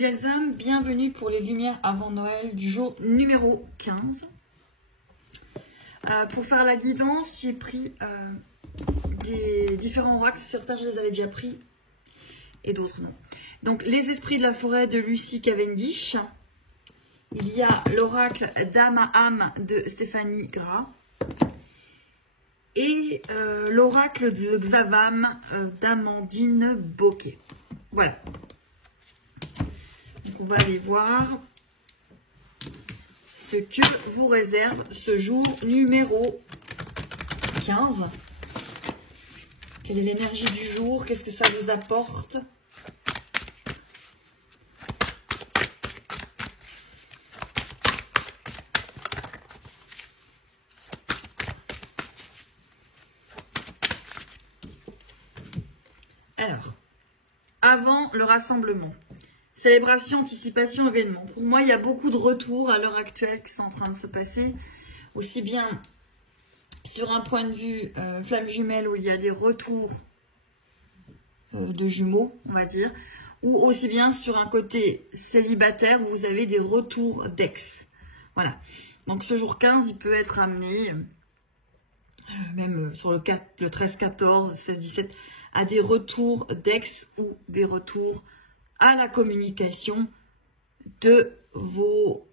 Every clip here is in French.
mes belles âmes, bienvenue pour les lumières avant Noël du jour numéro 15. Pour faire la guidance, j'ai pris des différents oracles. Certains je les avais déjà pris et d'autres non. Donc les esprits de la forêt de Lucy Cavendish. Il y a l'oracle d'âme à âme de Stéphanie Gras. Et l'oracle de Xavam d'Amandine Bocquet. Voilà. Donc on va aller voir ce que vous réserve ce jour numéro 15. Quelle est l'énergie du jour? Qu'est-ce que ça vous apporte? Alors, avant le rassemblement, célébration, anticipation, événement. Pour moi, il y a beaucoup de retours à l'heure actuelle qui sont en train de se passer. Aussi bien sur un point de vue flamme jumelle où il y a des retours de jumeaux, on va dire. Ou aussi bien sur un côté célibataire où vous avez des retours d'ex. Voilà. Donc ce jour 15, il peut être amené, même sur le 13-14, 16-17, à des retours d'ex ou des retours à la communication de vos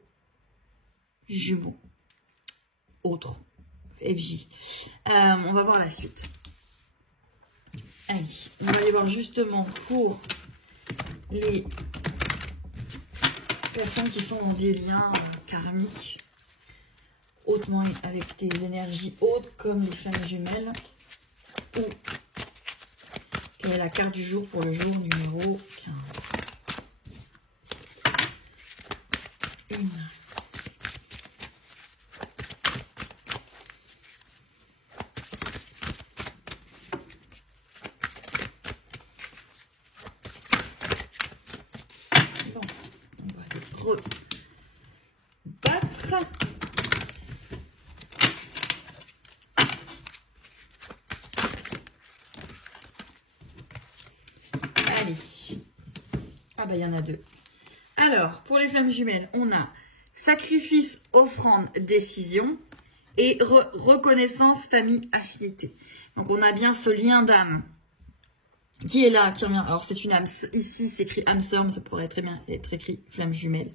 jumeaux autres, FJ. On va voir la suite. Allez, on va aller voir justement pour les personnes qui sont dans des liens karmiques hautement avec des énergies hautes comme les flammes jumelles, ou quelle est la carte du jour pour le jour numéro 15. Une. Bon, on va aller rebattre. Allez. Ah bah il y en a deux. Alors, pour les flammes jumelles, on a sacrifice, offrande, décision et reconnaissance, famille, affinité. Donc, on a bien ce lien d'âme qui est là, qui revient. Alors, c'est une âme. Ici, c'est écrit âme sœur, mais ça pourrait très bien être écrit flamme jumelle.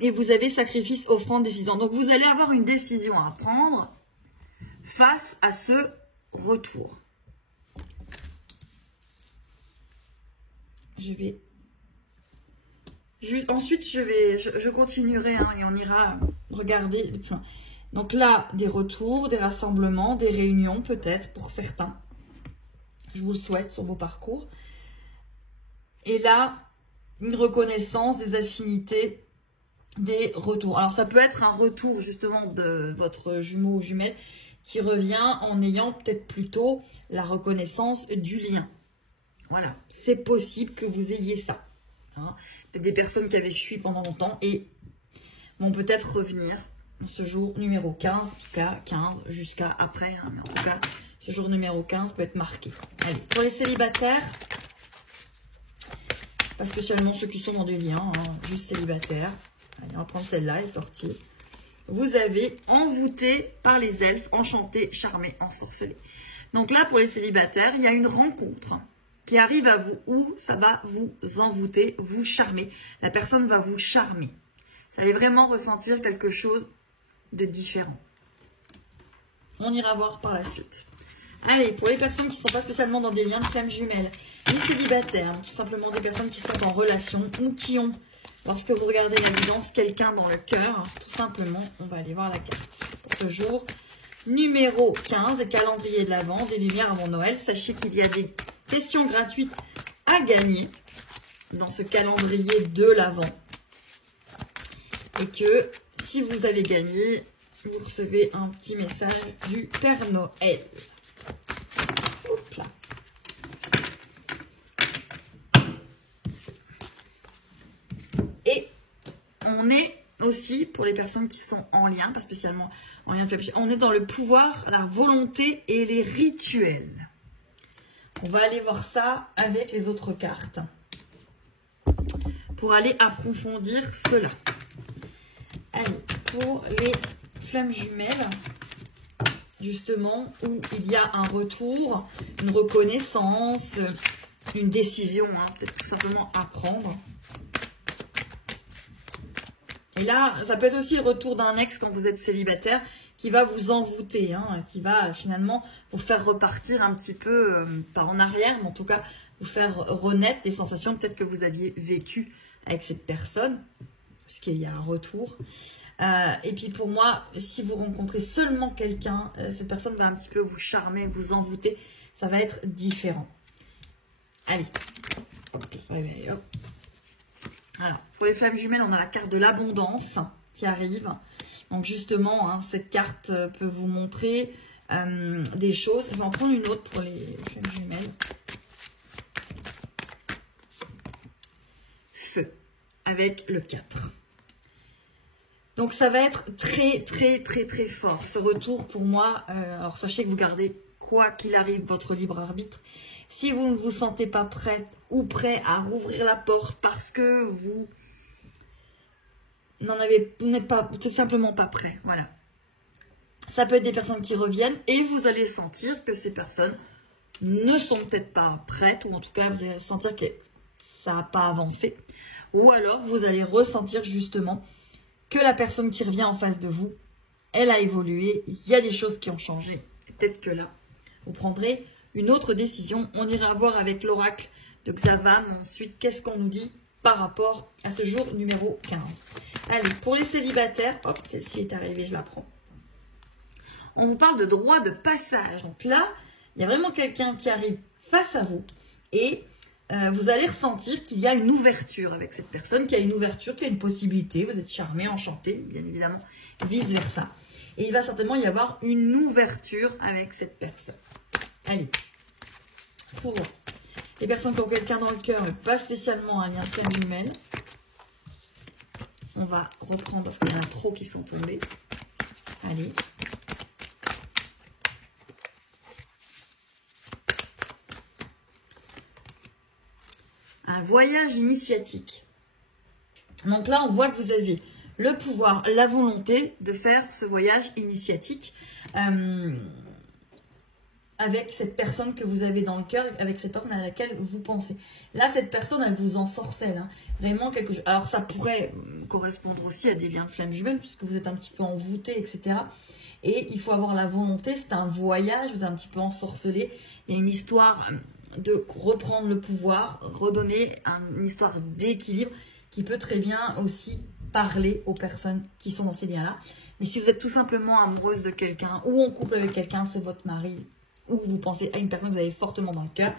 Et vous avez sacrifice, offrande, décision. Donc, vous allez avoir une décision à prendre face à ce retour. Je vais... Ensuite, je continuerai hein, et on ira regarder. Donc là, des retours, des rassemblements, des réunions peut-être pour certains. Je vous le souhaite sur vos parcours. Et là, une reconnaissance des affinités, des retours. Alors ça peut être un retour justement de votre jumeau ou jumelle qui revient en ayant peut-être plutôt la reconnaissance du lien. Voilà, c'est possible que vous ayez ça. Hein. Des personnes qui avaient fui pendant longtemps et vont peut-être revenir dans ce jour numéro 15, en tout cas 15 jusqu'à après, hein, mais en tout cas ce jour numéro 15 peut être marqué. Allez, pour les célibataires, pas spécialement ceux qui sont dans des liens, hein, juste célibataires. Allez, on va prendre celle-là, elle est sortie. Vous avez envoûté par les elfes, enchanté, charmé, ensorcelé. Donc là, pour les célibataires, il y a une rencontre qui arrive à vous, où ça va vous envoûter, vous charmer. La personne va vous charmer. Vous allez vraiment ressentir quelque chose de différent. On ira voir par la suite. Allez, pour les personnes qui ne sont pas spécialement dans des liens de flammes jumelles, les célibataires, tout simplement des personnes qui sont en relation ou qui ont, lorsque vous regardez la guidance, quelqu'un dans le cœur, tout simplement, on va aller voir la carte. Pour ce jour, numéro 15, calendrier de l'Avent, des lumières avant Noël. Sachez qu'il y a des questions gratuites à gagner dans ce calendrier de l'Avent. Et que si vous avez gagné, vous recevez un petit message du Père Noël. Hop là. Et on est aussi, pour les personnes qui sont en lien, pas spécialement en lien, on est dans le pouvoir, la volonté et les rituels. On va aller voir ça avec les autres cartes. pour aller approfondir cela. Allez, pour les flammes jumelles, justement, où il y a un retour, une reconnaissance, une décision, hein, peut-être tout simplement à prendre. Et là, ça peut être aussi le retour d'un ex quand vous êtes célibataire, qui va vous envoûter, hein, qui va finalement vous faire repartir un petit peu, pas en arrière, mais en tout cas, vous faire renaître des sensations peut-être que vous aviez vécues avec cette personne, puisqu'il y a un retour. Et puis pour moi, si vous rencontrez seulement quelqu'un, cette personne va un petit peu vous charmer, vous envoûter, ça va être différent. Allez, hop, allez, hop. Alors, pour les flammes jumelles, on a la carte de l'abondance qui arrive. Donc justement, hein, cette carte peut vous montrer des choses. Je vais en prendre une autre pour les flammes jumelles. Feu, avec le 4. Donc ça va être très, très, très, très fort. Ce retour pour moi, alors sachez que vous gardez, quoi qu'il arrive, votre libre arbitre. Si vous ne vous sentez pas prête ou prêt à rouvrir la porte parce que vous n'êtes pas tout simplement pas prêt, voilà. Ça peut être des personnes qui reviennent et vous allez sentir que ces personnes ne sont peut-être pas prêtes, ou en tout cas vous allez sentir que ça n'a pas avancé. Ou alors vous allez ressentir justement que la personne qui revient en face de vous, elle a évolué, il y a des choses qui ont changé. Peut-être que là, vous prendrez une autre décision. On ira voir avec l'oracle de Xavam ensuite qu'est-ce qu'on nous dit par rapport à ce jour numéro 15. Allez, pour les célibataires, hop, celle-ci est arrivée, je la prends. On vous parle de droit de passage. Donc là, il y a vraiment quelqu'un qui arrive face à vous et vous allez ressentir qu'il y a une ouverture avec cette personne, qu'il y a une ouverture, qu'il y a une possibilité. Vous êtes charmé, enchanté, bien évidemment, vice-versa. Et il va certainement y avoir une ouverture avec cette personne. Allez, pour les personnes qui ont quelqu'un dans le cœur, mais pas spécialement un lien de flamme jumelle, on va reprendre parce qu'il y en a trop qui sont tombés. Allez. Un voyage initiatique. Donc là, on voit que vous avez le pouvoir, la volonté de faire ce voyage initiatique avec cette personne que vous avez dans le cœur, avec cette personne à laquelle vous pensez. Là, cette personne, elle vous ensorcelle. Hein. Vraiment quelque chose. Alors, ça pourrait correspondre aussi à des liens de flammes jumelles, puisque vous êtes un petit peu envoûté, etc. Et il faut avoir la volonté. C'est un voyage, vous êtes un petit peu ensorcelé. Il y a une histoire de reprendre le pouvoir, redonner une histoire d'équilibre qui peut très bien aussi parler aux personnes qui sont dans ces liens-là. Mais si vous êtes tout simplement amoureuse de quelqu'un ou en couple avec quelqu'un, c'est votre mari, ou vous pensez à une personne que vous avez fortement dans le cœur,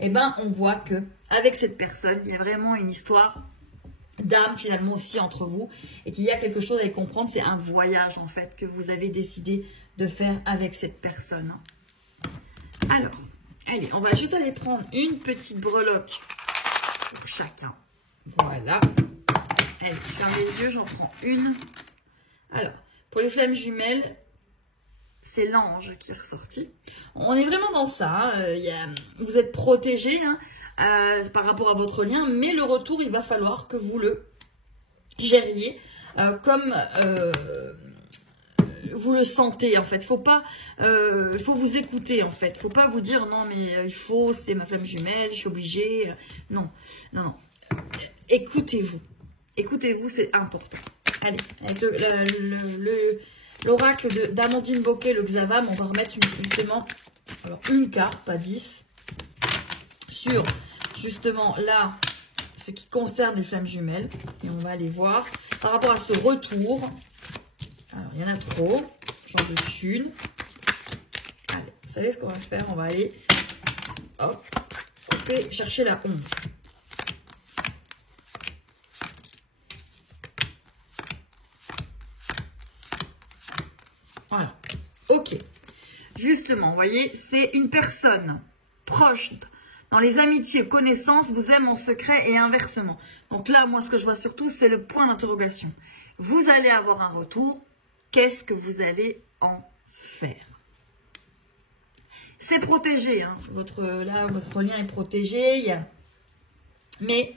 eh ben on voit que avec cette personne, il y a vraiment une histoire d'âme finalement aussi entre vous et qu'il y a quelque chose à y comprendre. C'est un voyage en fait que vous avez décidé de faire avec cette personne. Alors, allez, on va juste aller prendre une petite breloque pour chacun. Voilà. Allez, je ferme les yeux, j'en prends une. Alors, pour les flammes jumelles, c'est l'ange qui est ressorti. On est vraiment dans ça. Hein. Vous êtes protégé par rapport à votre lien, mais le retour, il va falloir que vous le gériez comme vous le sentez en fait. Faut vous écouter en fait. Faut pas vous dire non mais c'est ma flamme jumelle, je suis obligée. Non, non, non. Écoutez-vous. Écoutez-vous, c'est important. Allez, avec l'oracle d'Amandine Bocquet, le Xavam, on va remettre justement une carte, pas 10, sur justement là, ce qui concerne les flammes jumelles. Et on va aller voir par rapport à ce retour. Alors, il y en a trop. J'en veux une. Allez, vous savez ce qu'on va faire? On va aller, hop, couper, chercher la 11. Voilà. Ok. Justement, vous voyez, c'est une personne proche. Dans les amitiés, connaissances, vous aime en secret et inversement. Donc là, moi, ce que je vois surtout, c'est le point d'interrogation. Vous allez avoir un retour. Qu'est-ce que vous allez en faire? C'est protégé. Hein. Votre lien est protégé. Mais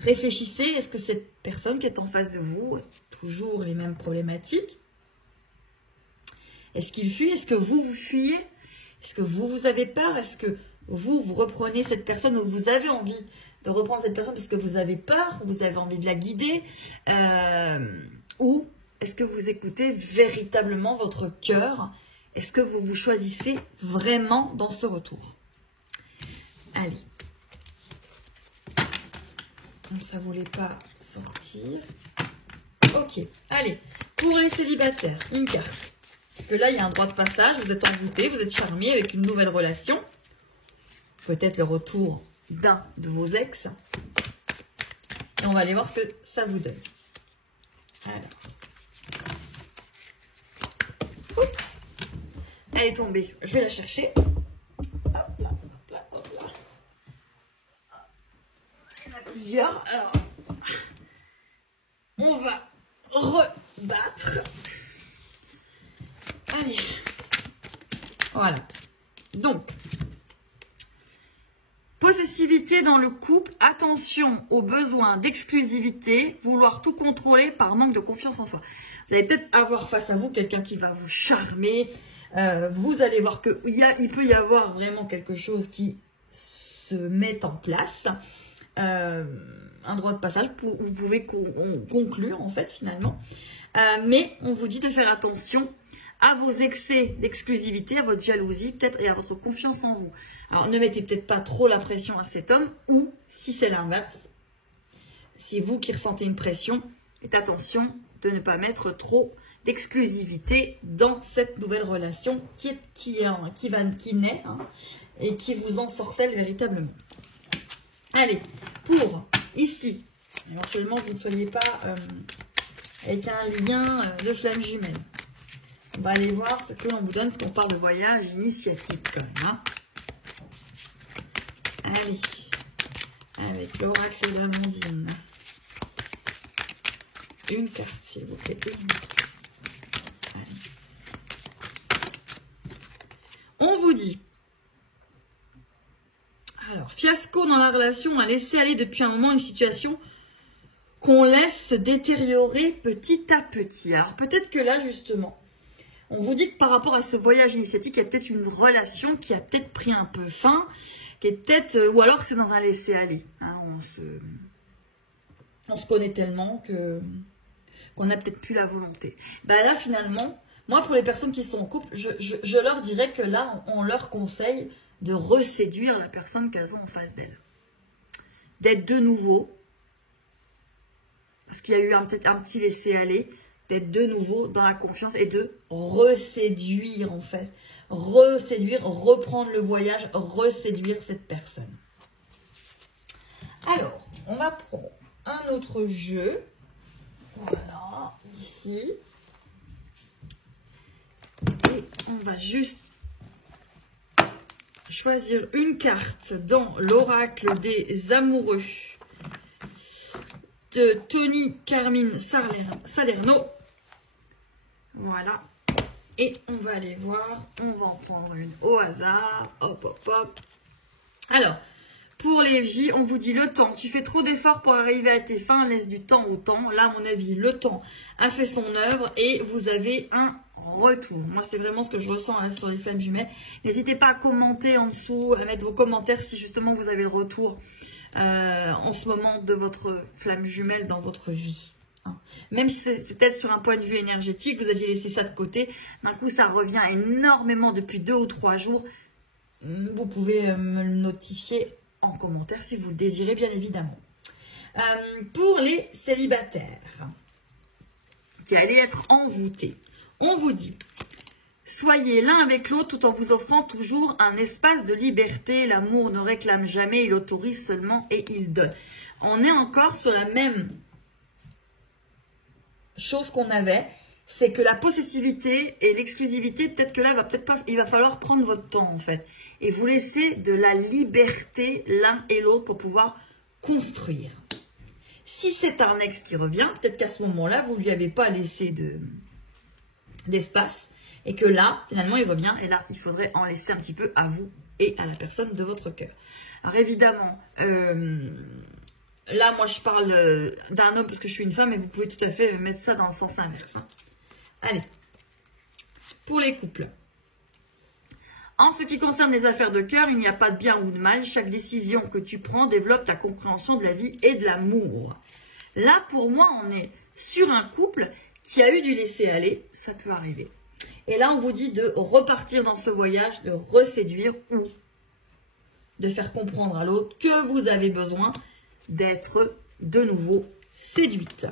Réfléchissez, est-ce que cette personne qui est en face de vous a toujours les mêmes problématiques? Est-ce qu'il fuit? Est-ce que vous fuyez? Est-ce que vous avez peur? Est-ce que vous reprenez cette personne ou vous avez envie de reprendre cette personne parce que vous avez peur, vous avez envie de la guider? Ou est-ce que vous écoutez véritablement votre cœur? Est-ce que vous vous choisissez vraiment dans ce retour? Allez. Ça ne voulait pas sortir. Ok, allez. Pour les célibataires, une carte. Parce que là, il y a un droit de passage. Vous êtes envoûté, vous êtes charmé avec une nouvelle relation. Peut-être le retour d'un de vos ex. Et on va aller voir ce que ça vous donne. Alors. Oups. Elle est tombée. Je vais la chercher. Hop là, hop là, hop là. Il y en a plusieurs. Alors, on va rebattre. Allez. Voilà. Donc, possessivité dans le couple. Attention aux besoins d'exclusivité. Vouloir tout contrôler par manque de confiance en soi. Vous allez peut-être avoir face à vous quelqu'un qui va vous charmer. Vous allez voir qu'il peut y avoir vraiment quelque chose qui se met en place. Un droit de passage, vous pouvez conclure en fait finalement. Mais on vous dit de faire attention à vos excès d'exclusivité, à votre jalousie peut-être et à votre confiance en vous. Alors ne mettez peut-être pas trop la pression à cet homme, ou si c'est l'inverse, c'est vous qui ressentez une pression, faites attention de ne pas mettre trop d'exclusivité dans cette nouvelle relation qui naît et qui vous ensorcelle véritablement. Allez, pour ici, éventuellement vous ne soyez pas avec un lien de flamme jumelle. On va aller voir ce que l'on vous donne, parce qu'on parle de voyage initiatique quand même. Allez, avec l'oracle d'Amandine. Une carte, s'il vous plaît. Allez. On vous dit. Alors, fiasco dans la relation, à laisser aller depuis un moment une situation qu'on laisse se détériorer petit à petit. Alors, peut-être que là, justement, on vous dit que par rapport à ce voyage initiatique, il y a peut-être une relation qui a peut-être pris un peu fin, qui est peut-être, ou alors c'est dans un laisser-aller. Hein, on se connaît tellement qu'on n'a peut-être plus la volonté. Ben là, finalement, moi, pour les personnes qui sont en couple, je leur dirais que là, on leur conseille de reséduire la personne qu'elles ont en face d'elles. D'être de nouveau, parce qu'il y a eu peut-être un petit laisser-aller, d'être de nouveau dans la confiance et de reséduire en fait. Reséduire, reprendre le voyage, reséduire cette personne. Alors, on va prendre un autre jeu. Voilà, ici. Et on va juste choisir une carte dans l'oracle des amoureux de Tony Carmine Salerno. Voilà. Et on va aller voir. On va en prendre une au hasard. Hop, hop, hop. Alors, pour les Vierges, on vous dit le temps. Tu fais trop d'efforts pour arriver à tes fins. Laisse du temps au temps. Là, à mon avis, le temps a fait son œuvre et vous avez un retour. Moi, c'est vraiment ce que je ressens hein, sur les flammes jumelles. N'hésitez pas à commenter en dessous, à mettre vos commentaires si justement vous avez le retour en ce moment de votre flamme jumelle dans votre vie. Hein. Même si c'est peut-être sur un point de vue énergétique, vous aviez laissé ça de côté. D'un coup, ça revient énormément depuis 2 ou 3 jours. Vous pouvez me le notifier en commentaire si vous le désirez, bien évidemment. Pour les célibataires qui allaient être envoûtés, on vous dit, soyez l'un avec l'autre tout en vous offrant toujours un espace de liberté. L'amour ne réclame jamais, il autorise seulement et il donne. On est encore sur la même chose qu'on avait, c'est que la possessivité et l'exclusivité, peut-être que là, il va falloir prendre votre temps en fait. Et vous laisser de la liberté l'un et l'autre pour pouvoir construire. Si c'est un ex qui revient, peut-être qu'à ce moment-là, vous ne lui avez pas laissé d'espace et que là, finalement, il revient et là, il faudrait en laisser un petit peu à vous et à la personne de votre cœur. Alors évidemment, Là, moi, je parle d'un homme parce que je suis une femme et vous pouvez tout à fait mettre ça dans le sens inverse. Hein. Allez, pour les couples. En ce qui concerne les affaires de cœur, il n'y a pas de bien ou de mal. Chaque décision que tu prends développe ta compréhension de la vie et de l'amour. Là, pour moi, on est sur un couple qui a eu du laisser-aller. Ça peut arriver. Et là, on vous dit de repartir dans ce voyage, de reséduire ou de faire comprendre à l'autre que vous avez besoin d'être de nouveau séduite.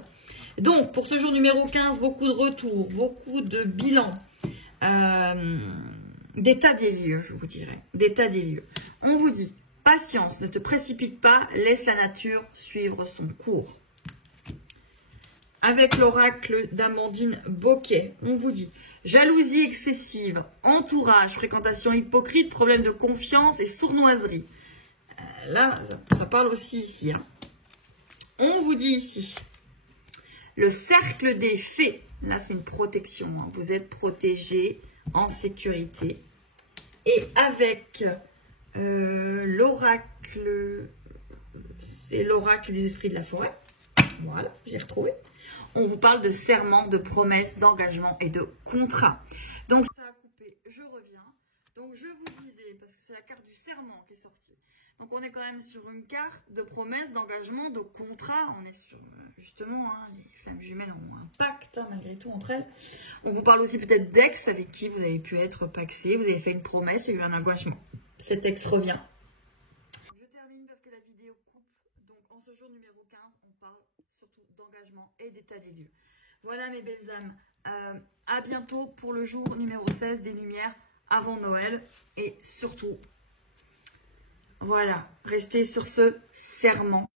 Donc, pour ce jour numéro 15, beaucoup de retours, beaucoup de bilans. D'état des lieux, je vous dirais. D'état des lieux. On vous dit, patience, ne te précipite pas, laisse la nature suivre son cours. Avec l'oracle d'Amandine Boquet, on vous dit, jalousie excessive, entourage, fréquentation hypocrite, problème de confiance et sournoiserie. Là, ça parle aussi ici. Hein. On vous dit ici, le cercle des fées. Là, c'est une protection. Hein. Vous êtes protégé, en sécurité. Et avec l'oracle, c'est l'oracle des esprits de la forêt. Voilà, j'ai retrouvé. On vous parle de serment, de promesses, d'engagement et de contrat. Donc, ça a coupé, je reviens. Donc, je vous disais, parce que c'est la carte du serment qui est sortie. Donc, on est quand même sur une carte de promesses, d'engagement, de contrat. On est sur, justement, hein, les flammes jumelles ont un pacte, hein, malgré tout, entre elles. On vous parle aussi peut-être d'ex avec qui vous avez pu être paxé. Vous avez fait une promesse et eu un engagement. Cet ex revient. Je termine parce que la vidéo coupe. Donc, en ce jour numéro 15, on parle surtout d'engagement et d'état des lieux. Voilà, mes belles âmes. À bientôt pour le jour numéro 16 des Lumières avant Noël. Et surtout, voilà, restez sur ce serment.